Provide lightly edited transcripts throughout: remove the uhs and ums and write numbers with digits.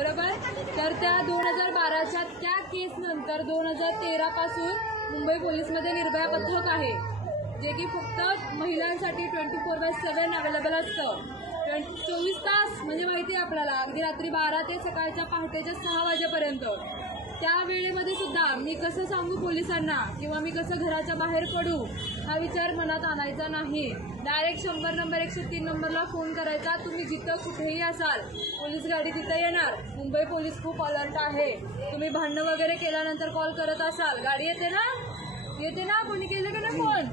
बरोबर. तर त्या 2012च्या त्या केस नंतर 2013 पासून मुंबई पोलीसमध्ये निर्भया पथक आहे, जे की फक्त महिलांसाठी 24/7 अवेलेबल असतं. 24 तास म्हणजे माहिती आहे आपल्याला, अगदी रात्री 12 ते सकाळच्या पहाटेच्या 6 वाजेपर्यंत. त्या वेळेमध्ये सुद्धा मी कसं सांगू पोलिसांना किंवा मी कसं घराच्या बाहेर पडू हा विचार मनात आणायचा नाही. डायरेक्ट 100 नंबर 103 नंबरला फोन करायचा. तुम्ही जिथं कुठेही असाल पोलीस गाडी तिथं येणार. मुंबई पोलीस खूप अलर्ट आहे. तुम्ही भांडणं वगैरे केल्यानंतर कॉल करत असाल, गाडी येते ना कोणी केलं का नाही फोन,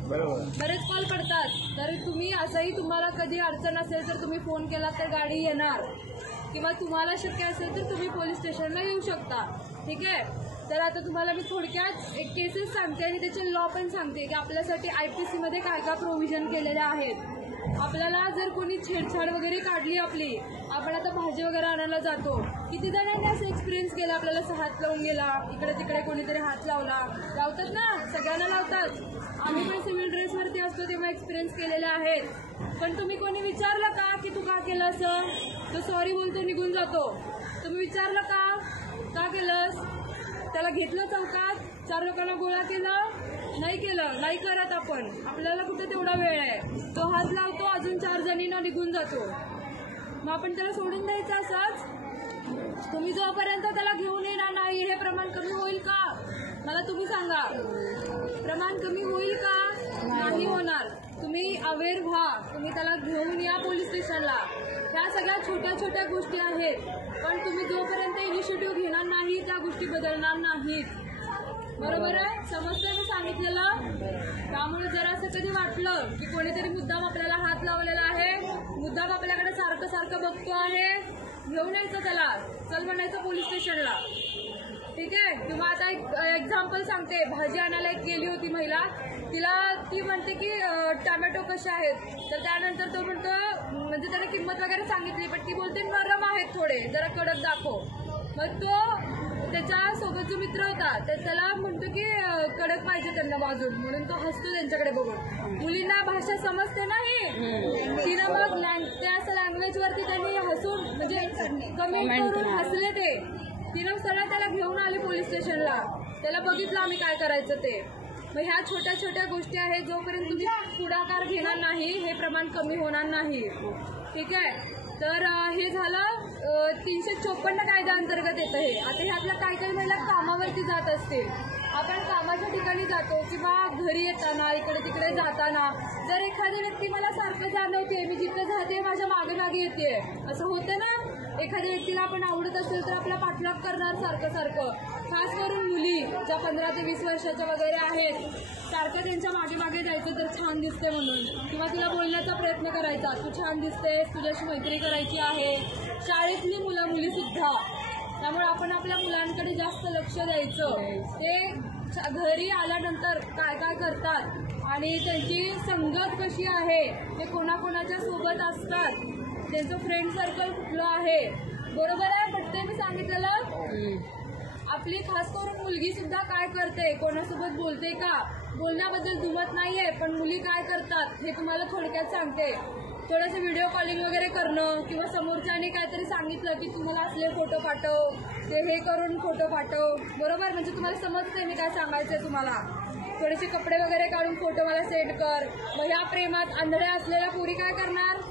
बरेच कॉल करतात. तर तुम्ही असंही तुम्हाला कधी अडचण असेल तर तुम्ही फोन केला तर गाडी येणार, किंवा तुम्हाला शक्य असेल तर तुम्ही पोलीस स्टेशनला येऊ शकता. ठीक आहे. तर आता तुम्हाला मी थोडक्यात एक केसेस सांगते आणि त्याचे लॉ पण सांगते की आपल्यासाठी IPC मध्ये काय काय प्रोव्हिजन केलेले आहेत. आपल्याला जर कोणी छेडछाड वगैरे काढली आपली, आपण आता भाजी वगैरे आणायला जातो, किती जणांनी असं एक्सपिरियन्स केला, आपल्याला हात लावून गेला, इकडे तिकडे कोणीतरी हात लावतात ना, सगळ्यांना लावतात. आम्ही पण सिव्हिल ड्रेसवरती असतो तेव्हा एक्सपिरियन्स केलेले आहेत. पण तुम्ही कोणी विचारलं का की तू का केलं असं? तो सॉरी बोलतो, निघून जातो. तुम्ही विचारलं का केलंस? त्याला घेतलं चौकात, 4 लोकांना गोळा केलं? नाही केलं, नाही करत आपण. आपल्याला कुठे तेवढा वेळ आहे. तो हात लावतो, अजून 4 जणींना निघून जातो. मग आपण त्याला सोडून द्यायचं असंच? तुम्ही जोपर्यंत त्याला घेऊन येणार नाही, हे प्रमाण कमी होईल का? मला तुम्ही सांगा, प्रमाण कमी होईल का? नाही होणार. तुम्ही अवेअर व्हा, तुम्ही त्याला घेऊन या पोलीस स्टेशनला. ह्या सगळ्या छोट्या छोट्या गोष्टी आहेत, पण तुम्ही जोपर्यंत इनिशिएटिव्ह घेणार नाही त्या गोष्टी बदलणार नाहीत. बरोबर आहे? समजतंय मी सांगितलेलं? त्यामुळे जर असं कधी वाटलं की कोणीतरी मुद्दाम आपल्याला हात लावलेला आहे, मुद्दाम आपल्याकडे सारखं सारखं बघतो आहे, घेऊन यायचं त्याला, चल म्हणायचं पोलीस स्टेशनला. ठीक आहे. किंवा आता एक एक्झाम्पल सांगते. भाजी आणायला एक गेली होती महिला, ती म्हणते की टोमॅटो कसे आहेत, तर त्यानंतर तो म्हणतो, म्हणजे त्याने किंमत वगैरे सांगितली, पण ती बोलते नरम आहेत थोडे, जरा कडक दाखव. मग तो त्याच्या सोबत जो मित्र होता त्याला म्हणतो की कडक पाहिजे त्यांना बाजून, म्हणून तो हसतो त्यांच्याकडे बघून. मुलींना भाषा समजते नाही, तिनं मग त्या लँग्वेज वरती त्यांनी हसून म्हणजे कमेंट करून हसले ते. तिनं सरळ त्याला घेऊन आली पोलीस स्टेशनला. त्याला बघितलं आम्ही काय करायचं ते. मग ह्या छोट्या छोट्या गोष्टी आहेत, जोपर्यंत तुम्ही पुढाकार घेणार नाही हे प्रमाण कमी होणार नाही. ठीक आहे. तर हे झालं 354 कायद्याअंतर्गत येतं हे. आता हे आपल्या काही महिला कामावरती जात असतील, आपण कामाच्या ठिकाणी जातो किंवा घरी येताना इकडे तिकडे जाताना जर एखादी व्यक्ती मला सारखं जाणवते, मी जिथं जाते माझ्या मागे मागे येते, असं होतं ना. एखाद्या व्यक्तीला आपण आवडत असेल तर आपला पाठलाग करणार सारखं सारखं. खास करून मुली ज्या 15 ते 20 वर्षाच्या वगैरे आहेत, सारखं त्यांच्या मागे मागे जायचं तर छान दिसते म्हणून, किंवा तिला बोलण्याचा प्रयत्न करायचा, तू छान दिसतेस, तुझ्याशी मैत्री करायची आहे. शाळेतली मुली सुद्धा. त्यामुळे आपण आपल्या मुलांकडे जास्त लक्ष द्यायचं. ते घरी आल्यानंतर काय काय करतात आणि त्यांची संगत कशी आहे, ते कोणाकोणाच्या सोबत असतात, त्यांचं फ्रेंड सर्कल कुठलं आहे. बरोबर आहे? पटतंय मी सांगितलेलं? आपली खास करून मुलगी सुद्धा काय करते, कोणासोबत बोलते का, बोलण्याबद्दल दुमत नाहीये, पण मुली काय करतात हे तुम्हाला थोडक्यात सांगते. थोडंसं व्हिडिओ कॉलिंग वगैरे करणं, किंवा समोरच्याने काहीतरी सांगितलं की तुम्हाला असले फोटो पाठव, ते हे करून फोटो पाठव. बरोबर? म्हणजे तुम्हाला समजतंय मी काय सांगायचंय तुम्हाला. थोडेसे कपडे वगैरे काढून फोटो मला सेंड कर. मग ह्या प्रेमात आंधळ्या असलेल्या पोरी काय करणार,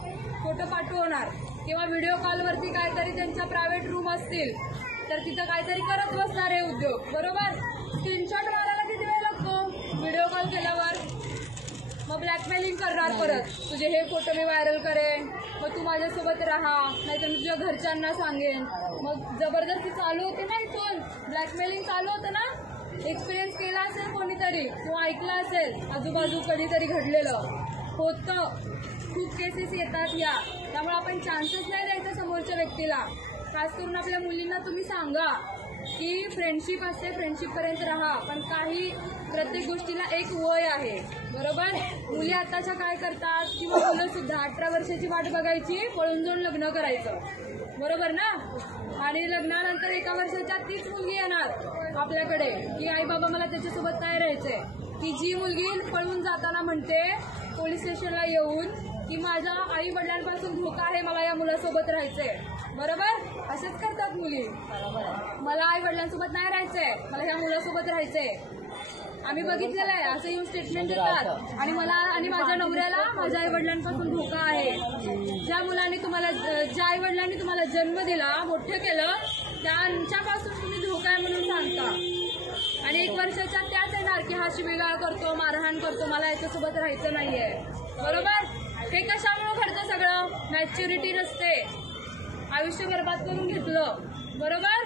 फोटो पाठवणार. किंवा व्हिडिओ कॉलवरती काहीतरी त्यांच्या प्रायव्हेट रूम असतील तर तिथं काहीतरी करत बसणार आहे उद्योग. बरोबर? स्क्रीनशॉट मारायला किती वेळ लागतो व्हिडिओ कॉल केल्यावर? मग ब्लॅकमेलिंग करणार परत, तुझे हे फोटो मी व्हायरल करेन, मग तू माझ्यासोबत राहा, नाहीतर मी तुझ्या घरच्यांना सांगेन. मग जबरदस्ती चालू होते ना, इथून ब्लॅकमेलिंग चालू होतं ना. एक्सपिरियन्स केला असेल कोणीतरी किंवा ऐकलं असेल आजूबाजू कधीतरी घडलेलं होतं. खूप केसेस येतात या. त्यामुळे आपण चान्सेस नाही द्यायचा समोरच्या व्यक्तीला. खास करून आपल्या मुलींना तुम्ही सांगा की फ्रेंडशिप असते, फ्रेंडशिपपर्यंत राहा, पण प्रत्येक गोष्टीला एक वय आहे. बरोबर? मुली आताच्या काय करतात, किंवा मुलं सुद्धा 18 वर्षाची वाट बघायची, पळून जाऊन लग्न करायचं. बरोबर ना? आणि लग्नानंतर 1 वर्षाच्या तीच मुलगी येणार आपल्याकडे की आई बाबा मला त्याच्यासोबत काय राहायचंय. ती जी मुलगी पळून जाताना म्हणते पोलीस स्टेशनला येऊन की माझ्या आई वडिलांपासून धोका आहे, मला या मुलासोबत राहायचंय. बरोबर? असंच करतात मुली. मुली. मला आई वडिलांसोबत नाही राहायचंय, मला ह्या मुलासोबत राहायचंय. आम्ही बघितलेलं आहे असं येऊन स्टेटमेंट देतात आणि मला आणि माझ्या नवऱ्याला माझ्या आई वडिलांपासून धोका आहे. ज्या आई वडिलांनी तुम्हाला जन्म दिला, मोठं केलं, त्यांच्यापासून तुम्ही धोका आहे म्हणून सांगता. आणि 1 वर्षाच्या त्याच येणार की हा शिवीगाळ करतो, मारहाण करतो, मला याच्यासोबत राहायचं नाहीये. बरोबर? हे कशामुळे घडतं सगळं? मॅच्युरिटी नसते, आयुष्य बरबाद करून घेतलं. बरोबर?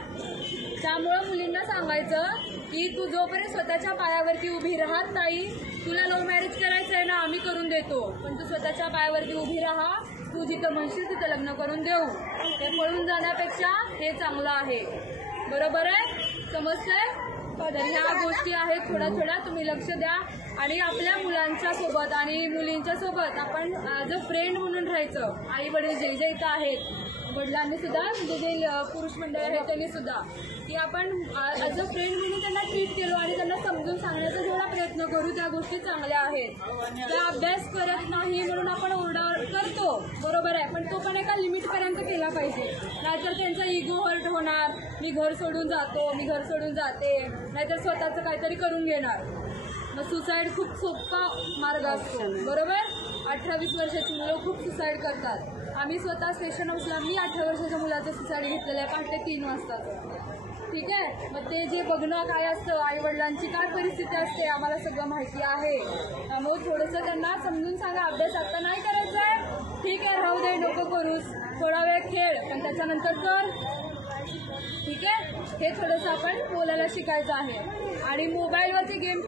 त्यामुळं मुलींना सांगायचं की तू जोपर्यंत स्वतःच्या पायावरती उभी राहत नाही, तुला लव्ह मॅरेज करायचंय ना, आम्ही करून देतो, पण तू स्वतःच्या पायावरती उभी राहा. तू जिथं म्हणशील तिथं लग्न करून देऊ. ते पळून जाण्यापेक्षा हे चांगलं आहे. बरोबर आहे? समजतंय? तर ह्या गोष्टी आहेत, थोड्या तुम्ही लक्ष द्या. आणि आपल्या मुलांच्या सोबत आणि मुलींच्या सोबत आपण ॲज अ फ्रेंड म्हणून राहायचं. आई वडील जे इथं आहेत, वडिलांनी सुद्धा, म्हणजे जे पुरुष मंडळ आहेत त्यांनी सुद्धा, की आपण ॲज अ फ्रेंड म्हणून त्यांना ट्रीट केलो आणि त्यांना समजून सांगण्याचा जेवढा प्रयत्न करू त्या गोष्टी चांगल्या आहेत. त्या अभ्यास करत नाही म्हणून आपण ओरडा करतो, बरोबर आहे, पण तो पण एका लिमिटपर्यंत केला पाहिजे. नाहीतर त्यांचा इगो हर्ट होणार, मी घर सोडून जातो, मी घर सोडून जाते, नाहीतर स्वतःचं काहीतरी करून घेणार. मग सुसाईड खूप सोपा मार्ग असतो. बरोबर? 18-20 वर्षाची मुलं खूप सुसाईड करतात. आम्ही स्वतः स्टेशन हाऊसला मी 18 वर्षाच्या मुलाचं सुसाईड घेतलेलं आहे, पहाटे 3 वाजताचं. ठीक आहे? मग ते जे बघणं काय असतं, आई वडिलांची काय परिस्थिती असते, आम्हाला सगळं माहिती आहे. त्यामुळे थोडंसं त्यांना समजून सांगा, अभ्यास आता नाही करायचा आहे, ठीक आहे, राहू दे, नको करूस, थोडा वेळ खेळ, पण त्याच्यानंतर कर. ठीक आहे? हे थोडंसं आपण बोलायला शिकायचं आहे. आणि मोबाईलवरती गेम